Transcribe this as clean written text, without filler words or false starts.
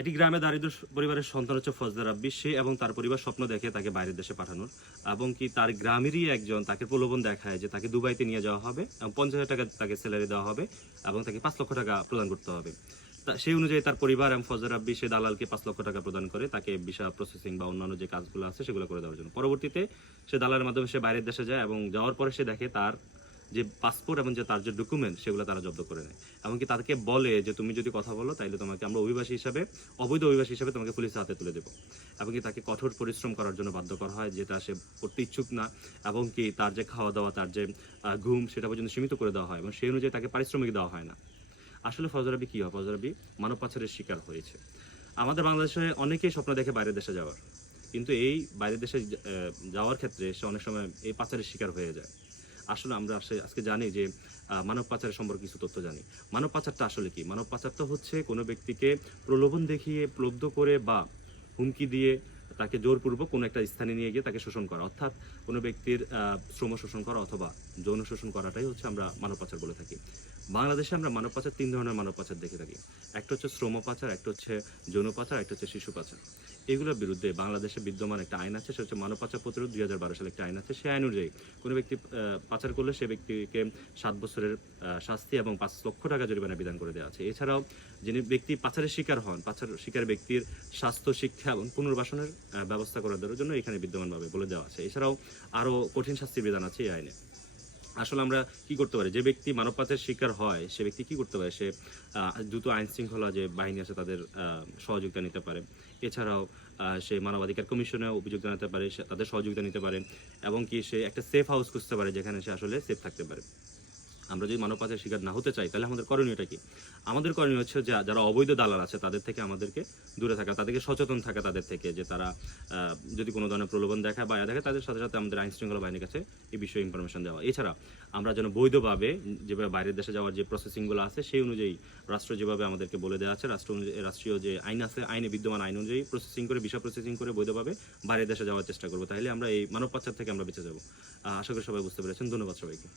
একটি গ্রামে দারিদ্র পরিবারের সন্তান হচ্ছে ফজলে রাব্বি। সে এবং তার পরিবার স্বপ্ন দেখে তাকে বাইরের দেশে পাঠানোর, এবং কি তার গ্রামেরই একজন তাকে প্রলোভন দেখায় যে তাকে দুবাইতে নিয়ে যাওয়া হবে এবং 50,000 টাকা তাকে স্যালারি দেওয়া হবে এবং তাকে 5 লক্ষ টাকা প্রদান করতে হবে। সেই অনুযায়ী তার পরিবার এবং ফজলে রাব্বি সে দালালকে 5 লক্ষ টাকা প্রদান করে তাকে ভিসা প্রসেসিং বা অন্যান্য যে কাজগুলো আছে সেগুলো করে দেওয়ার জন্য। পরবর্তীতে সে দালালের মাধ্যমে সে বাইরের দেশে যায় এবং যাওয়ার পরে সে দেখে তার যে পাসপোর্ট এবং যে তার যে ডকুমেন্ট সেগুলো তারা জব্দ করে নেয়। এমনকি তাদেরকে বলে যে তুমি যদি কথা বলো তাহলে তোমাকে আমরা অভিবাসী হিসাবে, অবৈধ অভিবাসী হিসাবে তোমাকে পুলিশের হাতে তুলে দেবো। এবং কি তাকে কঠোর পরিশ্রম করার জন্য বাধ্য করা হয়, যেটা সে করতে ইচ্ছুক না। এবং কি তার যে খাওয়া দাওয়া, তার যে ঘুম, সেটা পর্যন্ত সীমিত করে দেওয়া হয় এবং সেই অনুযায়ী তাকে পারিশ্রমিক দেওয়া হয় না। আসলে ফজলে রাব্বি কী হয়? ফজলে রাব্বি মানব পাচারের শিকার হয়েছে। আমাদের বাংলাদেশে অনেকেই স্বপ্ন দেখে বাইরের দেশে যাওয়ার, কিন্তু এই বাইরের দেশে যাওয়ার ক্ষেত্রে সে অনেক সময় এই পাচারের শিকার হয়ে যায়। আসলে আমরা আজকে জানি যে মানব পাচারের সম্পর্কে কিছু তথ্য জানি। মানব পাচারটা আসলে কি? মানব পাচারটা হচ্ছে কোনো ব্যক্তিকে প্রলোভন দেখিয়ে প্রলুব্ধ করে বা হুমকি দিয়ে তাকে জোরপূর্বক কোনো একটা স্থানে নিয়ে গিয়ে তাকে শোষণ করা, অর্থাৎ কোনো ব্যক্তির শ্রম শোষণ করা অথবা যৌন শোষণ করাটাই হচ্ছে আমরা মানব পাচার বলে থাকি। বাংলাদেশে আমরা মানব পাচার 3 ধরনের মানব পাচার দেখে থাকি। একটা হচ্ছে শ্রম পাচার, একটা হচ্ছে যৌন পাচার, একটা হচ্ছে শিশু পাচার। এগুলোর বিরুদ্ধে বাংলাদেশে বিদ্যমান একটা আইন আছে, সেটা হচ্ছে মানব পাচার প্রতিরোধ 2012 সালে একটা আইন আছে। সেই আইন অনুযায়ী কোনো ব্যক্তি পাচার করলে সে ব্যক্তিকে 7 বছরের শাস্তি এবং 5 লক্ষ টাকা জরিমানা বিধান করে দেওয়া আছে। এছাড়াও যিনি ব্যক্তি পাচারের শিকার হন, পাচার শিকার ব্যক্তির স্বাস্থ্য, শিক্ষা এবং পুনর্বাসনের ব্যবস্থা করে দেওয়ার জন্য এখানে বিদ্যমানভাবে বলে দেওয়া আছে। এছাড়াও আরও কঠিন শাস্তির বিধান আছে এই আইনে। আসলে আমরা কি করতে পারি? যে ব্যক্তি মানব পাচারের শিকার হয় সে ব্যক্তি কি করতে পারে? সে দ্রুত আইন শৃঙ্খলা যে বাহিনী আছে তাদের সহযোগিতা নিতে পারে। এছাড়াও সে মানবাধিকার কমিশনে অভিযোগ জানাতে পারে, তাদের সহযোগিতা নিতে পারে, এবং কি সে একটা সেফ হাউস খুঁজতে পারে যেখানে সে আসলে সেফ থাকতে পারে। আমরা যদি মানব পাচারের শিকার না হতে চাই তাহলে আমাদের করণীয়টা কি? আমাদের করণীয় হচ্ছে যে যারা অবৈধ দালাল আছে তাদের থেকে আমাদেরকে দূরে থাকা, তাদেরকে সচেতন থাকা তাদের থেকে, যে তারা যদি কোনো ধরনের প্রলোভন দেখায় বা দেখে তাদের সাথে সাথে আমাদের আইন শৃঙ্খলা বাহিনীর কাছে এই বিষয়ে ইনফরমেশন দেওয়া। এছাড়া আমরা যেন বৈধভাবে যেভাবে বাইরের দেশে যাওয়ার যে প্রসেসিংগুলো আছে সেই অনুযায়ী রাষ্ট্র যেভাবে আমাদেরকে বলে দেওয়া আছে, রাষ্ট্রীয় যে আইন আছে, আইনে বিদ্যমান আইন অনুযায়ী প্রসেসিং করে, ভিসা প্রসেসিং করে বৈধভাবে বাইরের দেশে যাওয়ার চেষ্টা করবো। তাহলে আমরা এই মানব পাচার থেকে আমরা বেঁচে যাবো। আশা করি সবাই বুঝতে পেরেছেন। ধন্যবাদ সবাইকে।